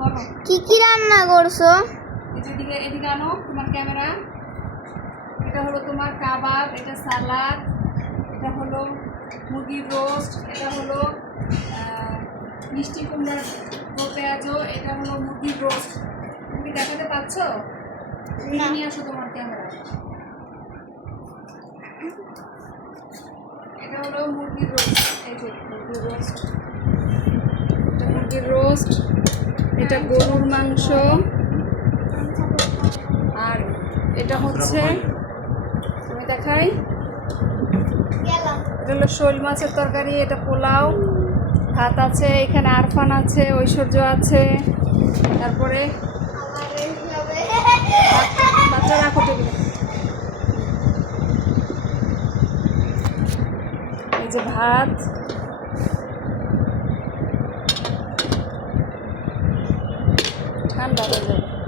বলো কি কি রান্না করছো? এদিকে এদিকে আনো তোমার ক্যামেরা। এটা হলো তোমার কাবাব, এটা সালাদ, এটা হলো মুরগির রোস্ট, এটা হলো মিষ্টি কুমড়ার পেঁয়াজও, এটা হলো মুরগির রোস্ট। তুমি দেখাতে পাচ্ছ? নিয়ে আসো তোমার ক্যামেরা। এটা হলো মুরগির রোস্ট, এই যে মুরগির রোস্ট, এটা মুরগির রোস্ট, এটা গরুর মাংস, আর এটা হচ্ছে আমি দেখাই, এটা হলো শোল মাছের তরকারি, এটা পোলাও, ভাত আছে, এখানে আরফান আছে, ঐশ্বর্য আছে, তারপরে বাচ্চা রাখো টেবিলে। এই যে ভাত, ঠান্ডা হয়ে যাবে।